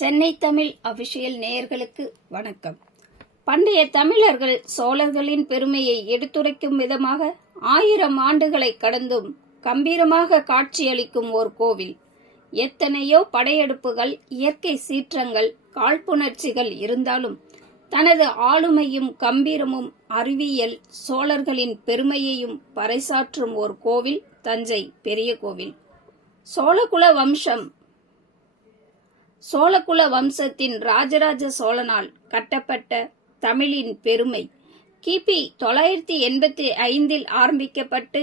Chennai Tamil official நேயர்களுக்கு வணக்கம். பண்டைய தமிழர்கள் சோழர்களின் பெருமையை எடுத்துரைக்கும் விதமாக 1000 ஆண்டுகளை கடந்தும் கம்பீரமாக காட்சியளிக்கும் ஓர் கோவில். எத்தனையோ படையெடுப்புகள், இயற்கை சீற்றங்கள், காழ்ப்புணர்ச்சிகள் இருந்தாலும் தனது ஆளுமையும் கம்பீரமும் அறிவியல் சோழர்களின் பெருமையையும் பறைசாற்றும் ஓர் கோவில் தஞ்சை பெரிய கோவில். சோழகுல வம்சத்தின் ராஜராஜ சோழனால் கட்டப்பட்ட தமிழின் பெருமை கிபி 985 ஆரம்பிக்கப்பட்டு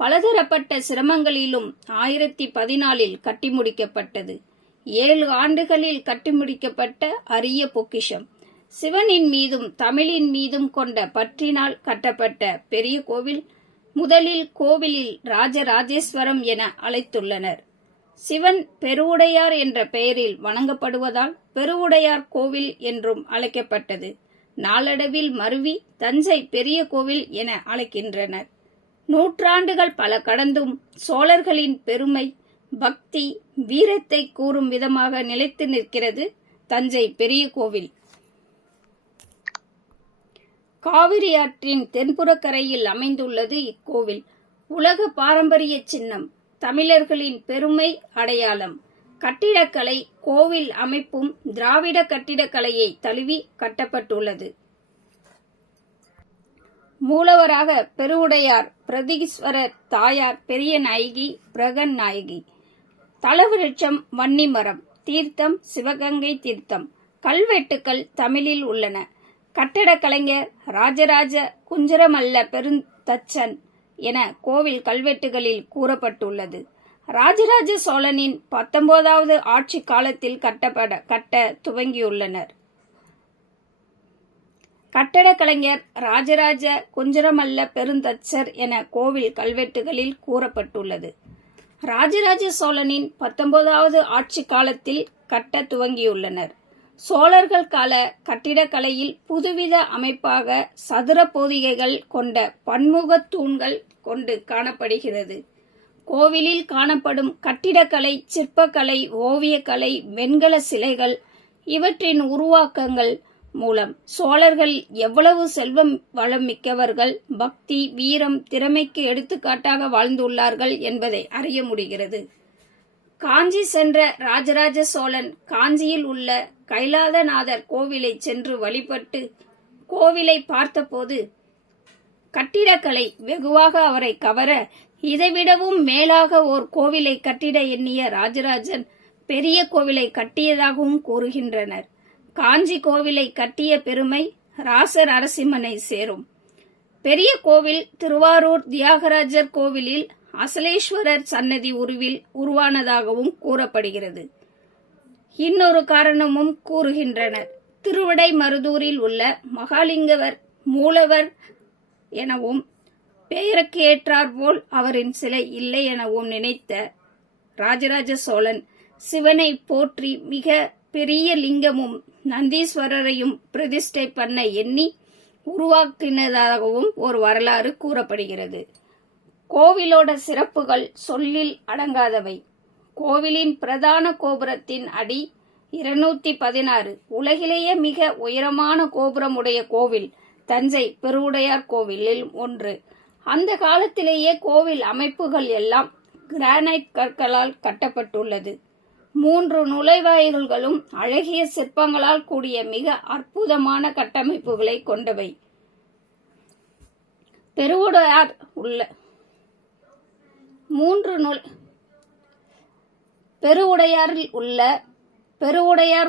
பலதரப்பட்ட சிரமங்களிலும் 1014 கட்டி முடிக்கப்பட்டது. 7 ஆண்டுகளில் கட்டி முடிக்கப்பட்ட அரிய பொக்கிஷம். சிவனின் மீதும் தமிழின் மீதும் கொண்ட பற்றினால் கட்டப்பட்ட பெரிய கோவில். முதலில் கோவிலில் ராஜராஜேஸ்வரம் என அழைத்துள்ளனர். சிவன் பெருவுடையார் என்ற பெயரில் வணங்கப்படுவதால் பெருவுடையார் கோவில் என்றும் அழைக்கப்பட்டது. நாளடைவில் மருவி தஞ்சை பெரிய கோவில் என அழைக்கின்றனர். நூற்றாண்டுகள் பல கடந்தும் சோழர்களின் பெருமை, பக்தி, வீரத்தை கூறும் விதமாக நிலைத்து நிற்கிறது தஞ்சை பெரிய கோவில். காவிரி ஆற்றின் தென்புறக்கரையில் அமைந்துள்ளது இக்கோவில். உலக பாரம்பரிய சின்னம், தமிழர்களின் பெருமை அடையாளம். கட்டிடக்கலை, கோவில் அமைப்பும் திராவிட கட்டிடக்கலையை தழுவி கட்டப்பட்டுள்ளது. மூலவராக பெருவுடையார், பிரதிகீஸ்வரர், தாயார் பெரிய நாயகி, பிரகன் நாயகி. தலவிருட்சம் வன்னிமரம், தீர்த்தம் சிவகங்கை தீர்த்தம். கல்வெட்டுக்கள் தமிழில் உள்ளன. கட்டடக்கலைஞர் ராஜராஜ குஞ்சரமல்ல பெருந்தச்சன் என கோவில் கல்வெட்டுகளில் கூறப்பட்டுள்ளது. ராஜராஜ சோழனின் 19வது ஆட்சி காலத்தில் கட்ட துவங்கியுள்ளனர். கட்டடக்கலைஞர் ராஜராஜ குஞ்சரமல்ல பெருந்தச்சர் என கோவில் கல்வெட்டுகளில் கூறப்பட்டுள்ளது. ராஜராஜ சோழனின் 19வது ஆட்சி காலத்தில் கட்ட துவங்கியுள்ளனர். சோழர்கள் கால கட்டிடக்கலையில் புதுவித அமைப்பாக சதுர போதிகைகள் கொண்ட பன்முக தூண்கள் கொண்டு காணப்படுகிறது. கோவிலில் காணப்படும் கட்டிடக்கலை, சிற்பக்கலை, ஓவியக்கலை, வெண்கல சிலைகள் இவற்றின் உருவாக்கங்கள் மூலம் சோழர்கள் எவ்வளவு செல்வம் வளம் மிக்கவர்கள், பக்தி, வீரம், திறமைக்கு எடுத்துக்காட்டாக வாழ்ந்துள்ளார்கள் என்பதை அறிய முடிகிறது. காஞ்சி சென்ற ராஜராஜ சோழன் காஞ்சியில் உள்ள கைலாதநாதர் கோவிலை சென்று வழிபட்டு கோவிலை பார்த்தபோது கட்டிடக்கலை வெகுவாக அவரை கவர, இதைவிடவும் மேலாக ஓர் கோவிலை கட்டிட எண்ணிய ராஜராஜன் பெரிய கோவிலை கட்டியதாகவும் கூறுகின்றனர். காஞ்சி கோவிலை கட்டிய பெருமை ராச நரசிம்மனை சேரும். பெரிய கோவில் திருவாரூர் தியாகராஜர் கோவிலில் அசலேஸ்வரர் சன்னதி உருவில் உருவானதாகவும் கூறப்படுகிறது. இன்னொரு காரணமும் கூறுகின்றனர். திருவிடைமருதூரில் உள்ள மகாலிங்கவர் மூலவர் எனவும் பெயருக்கு ஏற்றாற்போல் அவரின் சிலை இல்லை எனவும் நினைத்த ராஜராஜ சோழன் சிவனை போற்றி மிக பெரிய லிங்கமும் நந்தீஸ்வரரையும் பிரதிஷ்டை பண்ண எண்ணி உருவாக்கினதாகவும் ஒரு வரலாறு கூறப்படுகிறது. கோவிலோட சிறப்புகள் சொல்லில் அடங்காதவை. கோவிலின் பிரதான கோபுரத்தின் அடி 216. உலகிலேயே மிக உயரமான கோபுரமுடைய கோவில் தஞ்சை பெருவுடையார் கோவிலில் ஒன்று. அந்த காலத்திலேயே கோவில் அமைப்புகள் எல்லாம் கிரானைட் கற்களால் கட்டப்பட்டுள்ளது. 3 நுழைவாயில்களும் அழகிய சிற்பங்களால் கூடிய மிக அற்புதமான கட்டமைப்புகளை கொண்டவை. பெருவுடையார்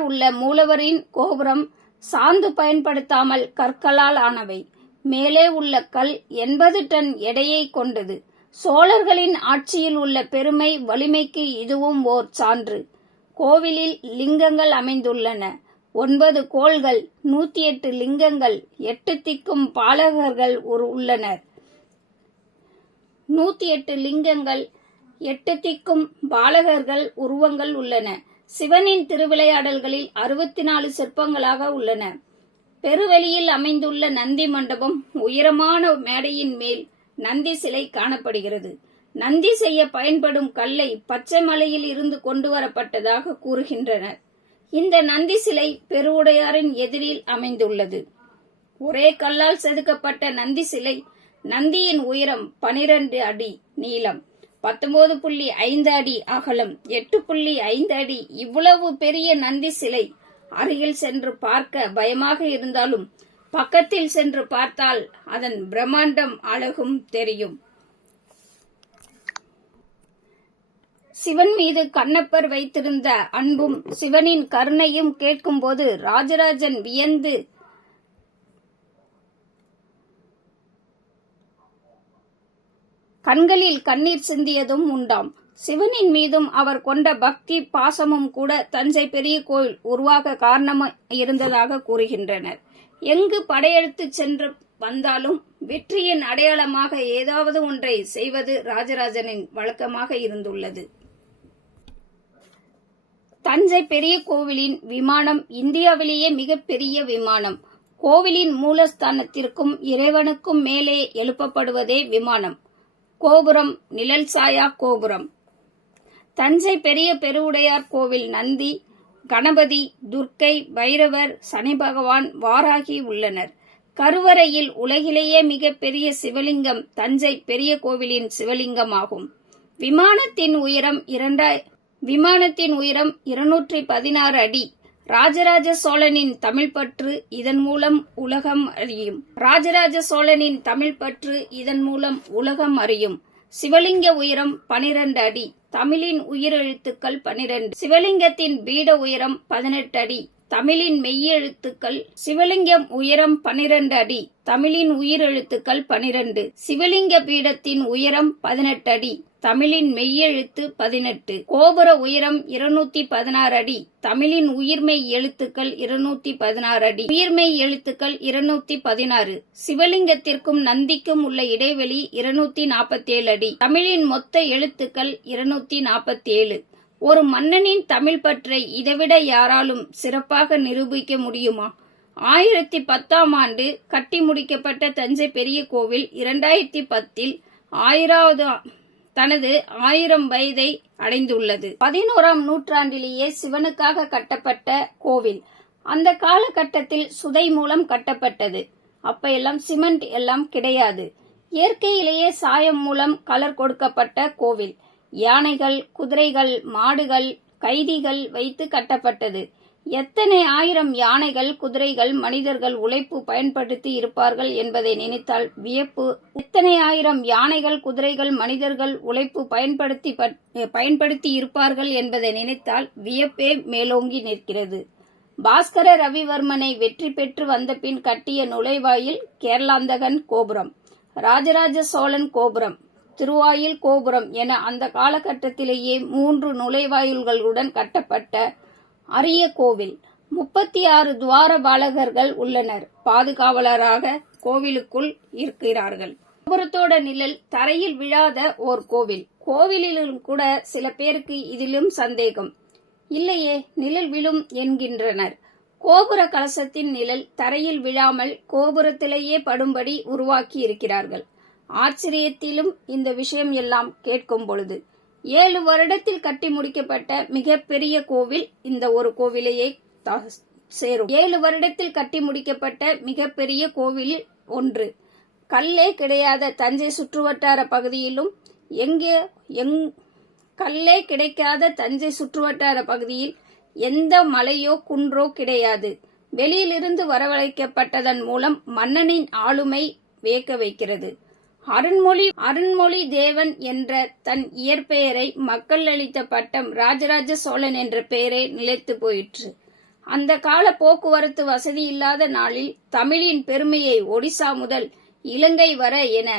உள்ள மூலவரின் கோபுரம் சாந்து பயன்படுத்தாமல் கற்களால் ஆனவை. மேலே உள்ள கல் 80 டன் எடையை கொண்டது. சோழர்களின் ஆட்சியில் உள்ள பெருமை வலிமைக்கு இதுவும் ஓர் சான்று. கோவிலில் லிங்கங்கள் அமைந்துள்ளன. 9 கோள்கள், 108 லிங்கங்கள், 8 திக்கும் பாலகர்கள் உள்ளனர். 108 லிங்கங்கள், 8 திக்கும் பாலகர்கள் உருவங்கள் உள்ளன. சிவனின் திருவிளையாடல்களில் 64 சிற்பங்களாக உள்ளன. பெருவெளியில் அமைந்துள்ள நந்தி மண்டபம் உயரமான மேடையின் மேல் நந்தி சிலை காணப்படுகிறது. நந்தி செய்ய பயன்படும் கல்லை பச்சை மலையில் இருந்து கொண்டு வரப்பட்டதாக கூறுகின்றனர். இந்த நந்தி சிலை பெருவுடையாரின் எதிரில் அமைந்துள்ளது. ஒரே கல்லால் செதுக்கப்பட்ட நந்தி சிலை. நந்தியின் உயரம் 12 அடி நீளம், 19.5 அடி அகலம், 8.5 அடி. இவ்வளவு பெரிய நந்தி சிலை அருகில் சென்று பார்க்க பயமாக இருந்தாலும் பக்கத்தில் சென்று பார்த்தால் அதன் பிரம்மாண்டம் அழகும் தெரியும். சிவன் மீது கண்ணப்பர் வைத்திருந்த அன்பும் சிவனின் கருணையும் கேட்கும்போது ராஜராஜன் வியந்து கண்களில் கண்ணீர் சிந்தியதும் உண்டாம். சிவனின் மீதும் அவர் கொண்ட பக்தி பாசமும் கூட தஞ்சை பெரிய கோயில் உருவாக காரணமாக இருந்ததாக கூறுகின்றனர். எங்கு படையெடுத்து சென்று வந்தாலும் வெற்றியின் அடையாளமாக ஏதாவது ஒன்றை செய்வது ராஜராஜனின் வழக்கமாக இருந்துள்ளது. தஞ்சை பெரிய கோவிலின் விமானம் இந்தியாவிலேயே மிகப்பெரிய விமானம். கோவிலின் மூலஸ்தானத்திற்கும் இறைவனுக்கும் மேலே எழுப்பப்படுவதே விமானம். கோபுரம் நிழல் சாயா கோபுரம். தஞ்சை பெரிய பெருவுடையார் கோவில் நந்தி, கணபதி, துர்க்கை, பைரவர், சனி பகவான், வாராகி உள்ளனர். கருவறையில் உலகிலேயே மிகப்பெரிய சிவலிங்கம் தஞ்சை பெரிய கோவிலின் சிவலிங்கமாகும். விமானத்தின் உயரம் 216 அடி. ராஜராஜ சோழனின் தமிழ்பற்று இதன் மூலம் உலகம் அறியும். சிவலிங்க உயரம் 12 அடி. தமிழின் உயிரெழுத்துக்கள் 12. சிவலிங்கத்தின் பீட உயரம் 18 அடி. தமிழின் மெய்யெழுத்துக்கள். சிவலிங்கம் உயரம் 12 அடி. தமிழின் உயிரெழுத்துக்கள் 12. சிவலிங்க பீடத்தின் உயரம் 18 அடி. தமிழின் மெய்யெழுத்து 18. கோபுர உயரம் 216 அடி. தமிழின் உயிர்மெய் எழுத்துக்கள் 216 அடி. உயிர்மெய் எழுத்துக்கள் 216. சிவலிங்கத்திற்கும் நந்திக்கும் உள்ள இடைவெளி 247 அடி. தமிழின் மொத்த எழுத்துக்கள் 247. ஒரு மன்னனின் தமிழ் பற்றை இதைவிட யாராலும் சிறப்பாக நிரூபிக்க முடியுமா? 1010ஆம் ஆண்டு கட்டி முடிக்கப்பட்ட தஞ்சை பெரிய கோவில் 2010இல் தனது 1000 வயதை அடைந்துள்ளது. 11ஆம் நூற்றாண்டிலேயே சிவனுக்காக கட்டப்பட்ட கோவில். அந்த காலகட்டத்தில் சுதை மூலம் கட்டப்பட்டது. அப்ப எல்லாம் சிமெண்ட் எல்லாம் கிடையாது. இயற்கையிலேயே சாயம் மூலம் கலர் கொடுக்கப்பட்ட கோவில். யானைகள், குதிரைகள், மாடுகள், கைதிகள் வைத்து கட்டப்பட்டது. எத்தனை ஆயிரம் யானைகள், குதிரைகள், மனிதர்கள் உழைப்பு பயன்படுத்தி இருப்பார்கள் என்பதை நினைத்தால் வியப்பு. எத்தனை ஆயிரம் யானைகள், குதிரைகள், மனிதர்கள் உழைப்பு பயன்படுத்தி இருப்பார்கள் என்பதை நினைத்தால் வியப்பே மேலோங்கி நிற்கிறது. பாஸ்கர ரவிவர்மனை வெற்றி பெற்று வந்த பின் கட்டிய நுழைவாயில் கேரளாந்தகன் கோபுரம், ராஜராஜ சோழன் கோபுரம், திருவாயில் கோபுரம் என அந்த காலகட்டத்திலேயே 3 நுழைவாயில்களுடன் கட்டப்பட்ட அரிய கோவில். 36 துவார பாலகர்கள் உள்ளனர். பாதுகாவலராக கோவிலுக்குள் இருக்கிறார்கள். கோபுரத்தோட நிழல் தரையில் விழாத ஓர் கோவில். கோவிலிலும் கூட சில பேருக்கு இதிலும் சந்தேகம். இல்லையே, நிழல் விழும் என்கின்றனர். கோபுர கலசத்தின் நிழல் தரையில் விழாமல் கோபுரத்திலேயே படும்படி உருவாக்கி இருக்கிறார்கள். ஆச்சரியத்திலும் இந்த விஷயம் எல்லாம் கேட்கும் பொழுது 7 வருடத்தில் கட்டி முடிக்கப்பட்ட மிகப்பெரிய கோவில் இந்த ஒரு கோவிலையே சேரும். 7 வருடத்தில் கட்டி முடிக்கப்பட்ட மிகப்பெரிய கோவில் ஒன்று. கல்லே கிடையாத தஞ்சை சுற்றுவட்டார பகுதியிலும் கல்லே கிடைக்காத தஞ்சை சுற்றுவட்டார பகுதியில் எந்த மலையோ குன்றோ கிடையாது. வெளியிலிருந்து வரவழைக்கப்பட்டதன் மூலம் மன்னனின் ஆளுமை வியக்க வைக்கிறது. அருண்மொழி தேவன் என்ற தன் இயற்பெயரை மக்கள் அளித்த பட்டம் ராஜராஜ சோழன் என்ற பெயரே நிலைத்து போயிற்று. அந்த கால போக்குவரத்து வசதி இல்லாத நாளில் தமிழின் பெருமையை ஒடிசா முதல் இலங்கை வர என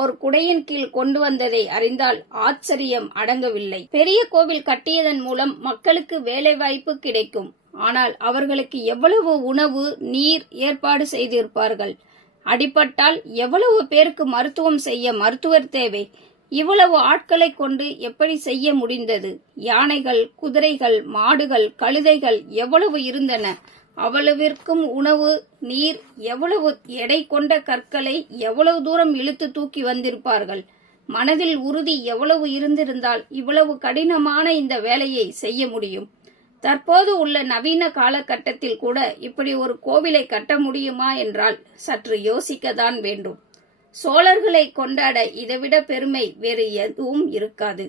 ஓர் குடையின் கீழ் கொண்டு வந்ததை அறிந்தால் ஆச்சரியம் அடங்கவில்லை. பெரிய கோவில் கட்டியதன் மூலம் மக்களுக்கு வேலை வாய்ப்பு கிடைக்கும். ஆனால் அவர்களுக்கு எவ்வளவு உணவு, நீர் ஏற்பாடு செய்திருப்பார்கள்? அடிபட்டால் எவ்வளவு பேருக்கு மருத்துவம் செய்ய மருத்துவர் தேவை? இவ்வளவு ஆட்களை கொண்டு எப்படி செய்ய முடிந்தது? யானைகள், குதிரைகள், மாடுகள், கழுதைகள் எவ்வளவு இருந்தன? அவ்வளவிற்கும் உணவு, நீர், எவ்வளவு எடை கொண்ட கற்களை எவ்வளவு தூரம் இழுத்து தூக்கி வந்திருப்பார்கள்? மனதில் உறுதி எவ்வளவு இருந்திருந்தால் இவ்வளவு கடினமான இந்த வேலையை செய்ய முடியும்? தற்போது உள்ள நவீன காலகட்டத்தில் கூட இப்படி ஒரு கோவிலை கட்ட முடியுமா என்றால் சற்று யோசிக்கத்தான் வேண்டும். சோழர்களை கொண்டாட இதைவிட பெருமை வேறு எதுவும் இருக்காது.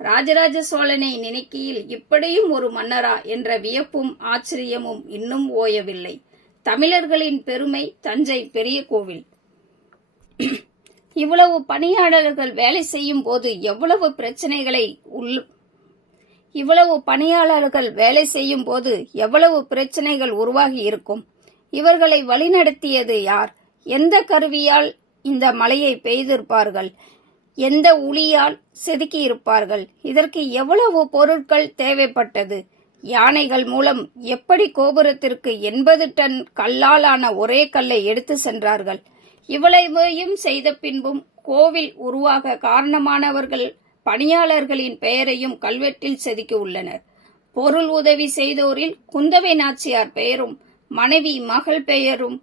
ராஜராஜ சோழனை நினைக்கையில் இப்படியும் ஒரு மன்னரா என்ற வியப்பும் ஆச்சரியமும் இன்னும் ஓயவில்லை. தமிழர்களின் பெருமை தஞ்சை பெரிய கோவில். இவ்வளவு பணியாளர்கள் வேலை செய்யும் போது எவ்வளவு பிரச்சனைகள் உருவாகி இருக்கும். இவர்களை வழிநடத்தியது யார்? எந்த கருவியால் இந்த மலையை பெய்திருப்பார்கள்? எந்த உளியால் செதுக்கியிருப்பார்கள்? இதற்கு எவ்வளவு பொருட்கள் தேவைப்பட்டது? யானைகள் மூலம் எப்படி கோபுரத்திற்கு 80 டன் கல்லாலான ஒரே கல்லை எடுத்து சென்றார்கள்? இவ்வளவையும் செய்த பின்பும் கோவில் உருவாக காரணமானவர்கள் பணியாளர்களின் பெயரையும் கல்வெட்டில் செதுக்கி உள்ளனர். பொருள் உதவி செய்தோரில் குந்தவை நாச்சியார் பெயரும் மனைவி மகள் பெயரும்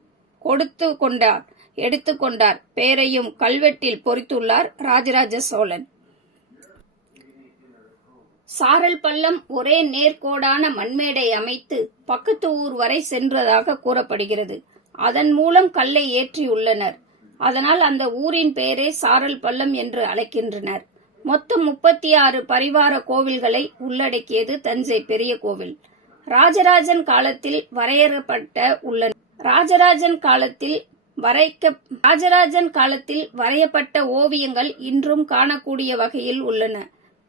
எடுத்துக்கொண்டார் பெயரையும் கல்வெட்டில் பொறித்துள்ளார் ராஜராஜ சோழன். சாரல் பள்ளம் ஒரே நேர்கோடான மண்மேடை அமைத்து பக்கத்து ஊர் வரை சென்றதாக கூறப்படுகிறது. அதன் மூலம் கல்லை ஏற்றியுள்ளனர். அதனால் அந்த ஊரின் பெயரை சாரல் பள்ளம் என்று அழைக்கின்றனர். மொத்தம் 36 பரிவார கோவில்களை உள்ளடக்கியது தஞ்சை பெரிய கோவில். ராஜராஜன் காலத்தில் வரையப்பட்ட ஓவியங்கள் இன்றும் காணக்கூடிய வகையில் உள்ளன.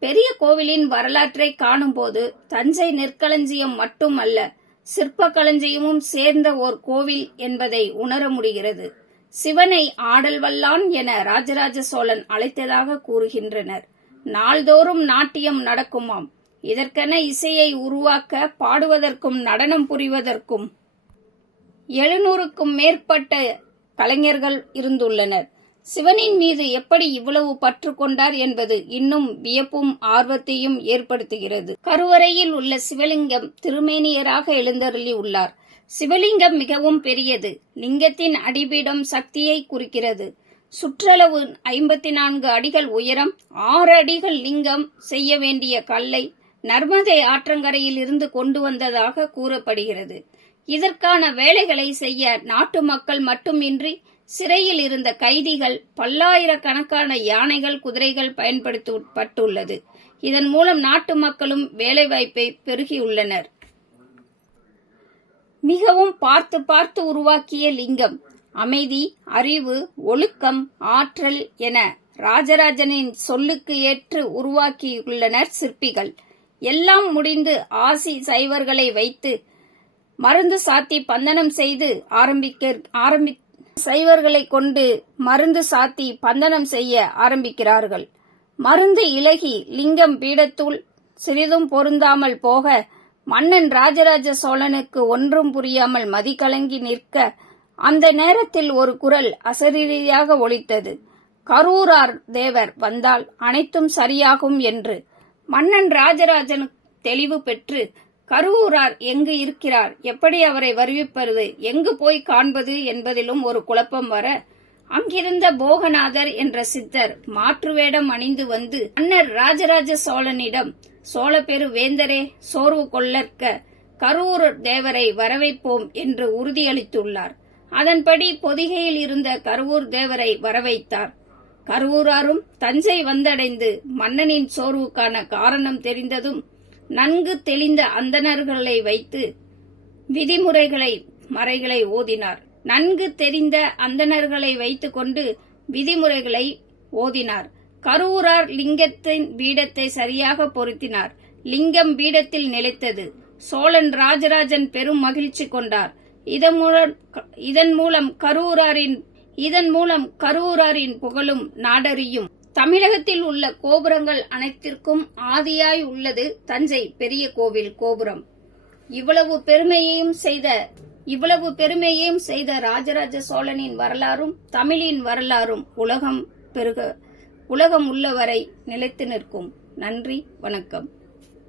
பெரிய கோவிலின் வரலாற்றை காணும்போது தஞ்சை நெற்களஞ்சியம் மட்டுமல்ல, சிற்ப களஞ்சியமும் சேர்ந்த ஓர் கோவில் என்பதை உணர முடிகிறது. சிவனை ஆடல் வல்லான் என ராஜராஜ சோழன் அழைத்ததாக கூறுகின்றனர். நாள்தோறும் நாட்டியம் நடக்குமாம். இதற்கென இசையை உருவாக்க பாடுவதற்கும் நடனம் புரிவதற்கும் 700க்கும் மேற்பட்ட கலைஞர்கள் இருந்துள்ளனர். சிவனின் மீது எப்படி இவ்வளவு பற்று கொண்டார் என்பது இன்னும் வியப்பும் ஆர்வத்தையும் ஏற்படுத்துகிறது. கருவறையில் உள்ள சிவலிங்கம் திருமேனியராக எழுந்தருளி உள்ளார். சிவலிங்கம் மிகவும் பெரியது. லிங்கத்தின் அடிபீடம் சக்தியை குறிக்கிறது. சுற்றளவு 54 அடிகள் உயரம், 6 அடிகள் லிங்கம் செய்ய வேண்டிய கல்லை நர்மதை ஆற்றங்கரையில் இருந்து கொண்டு வந்ததாக கூறப்படுகிறது. இதற்கான வேலைகளை செய்ய நாட்டு மக்கள் மட்டுமின்றி சிறையில் இருந்த கைதிகள், பல்லாயிரக்கணக்கான யானைகள், குதிரைகள் பயன்படுத்தப்பட்டுள்ளது. இதன் மூலம் நாட்டு மக்களும் வேலைவாய்ப்பை பெருகியுள்ளனர். மிகவும் பார்த்து உருவாக்கிய லிங்கம். அமைதி, அறிவு, ஒழுக்கம், ஆற்றல் என ராஜராஜனின் சொல்லுக்கு ஏற்று உருவாக்கியுள்ளனர் சிற்பிகள். எல்லாம் முடிந்து ஆசி சைவர்களை வைத்து மருந்து சாத்தி பந்தனம் செய்து சைவர்களை கொண்டு மருந்து சாத்தி பந்தனம் செய்ய ஆரம்பிக்கிறார்கள். மருந்து இலகி லிங்கம் பீடத்துள் சிறிதும் பொருந்தாமல் போக மன்னன் ராஜராஜ சோழனுக்கு ஒன்றும் புரியாமல் மதிகலங்கி நிற்க அந்த நேரத்தில் ஒரு குரல் அசரீரியாக ஒலித்தது. கரூரார் தேவர் வந்தால் அனைத்தும் சரியாகும் என்று. மன்னன் ராஜராஜன் தெளிவு பெற்று கரூரார் எங்கு இருக்கிறார், எப்படி அவரை வருவிப்பது, எங்கு போய் காண்பது என்பதிலும் ஒரு குழப்பம் வர அங்கிருந்த போகநாதர் என்ற சித்தர் மாற்று வேடம் அணிந்து வந்து மன்னர் ராஜராஜ சோழனிடம், சோழப்பெரு வேந்தரே, சோர்வு கொள்ளற்க கரூர் தேவரை வரவைப்போம் என்று உறுதியளித்துள்ளார். அதன்படி பொதிகையில் இருந்த கரூர் தேவரை வரவைத்தார். கரூராரும் தஞ்சை வந்தடைந்து மன்னனின் சோர்வுக்கான காரணம் தெரிந்ததும் நன்கு தெளிந்த அந்தணர்களை வைத்து மறைகளை ஓதினார். நன்கு தெரிந்த அந்தணர்களை வைத்துக் கொண்டு விதிமுறைகளை ஓதினார். கரூரார் லிங்கத்தின் பீடத்தை சரியாக பொருத்தினார். லிங்கம் பீடத்தில் நிலைத்தது. சோழன் ராஜராஜன் பெரும் மகிழ்ச்சி கொண்டார். இதன் மூலம் கரூராரின் புகழும் நாடறியும். தமிழகத்தில் உள்ள கோபுரங்கள் அனைத்திற்கும் ஆதியாய் உள்ளது தஞ்சை பெரிய கோவில் கோபுரம். இவ்வளவு பெருமையையும் செய்த ராஜராஜ சோழனின் வரலாறும் தமிழின் வரலாறும் உலகம் உள்ளவரை நிலைத்து நிற்கும். நன்றி, வணக்கம்.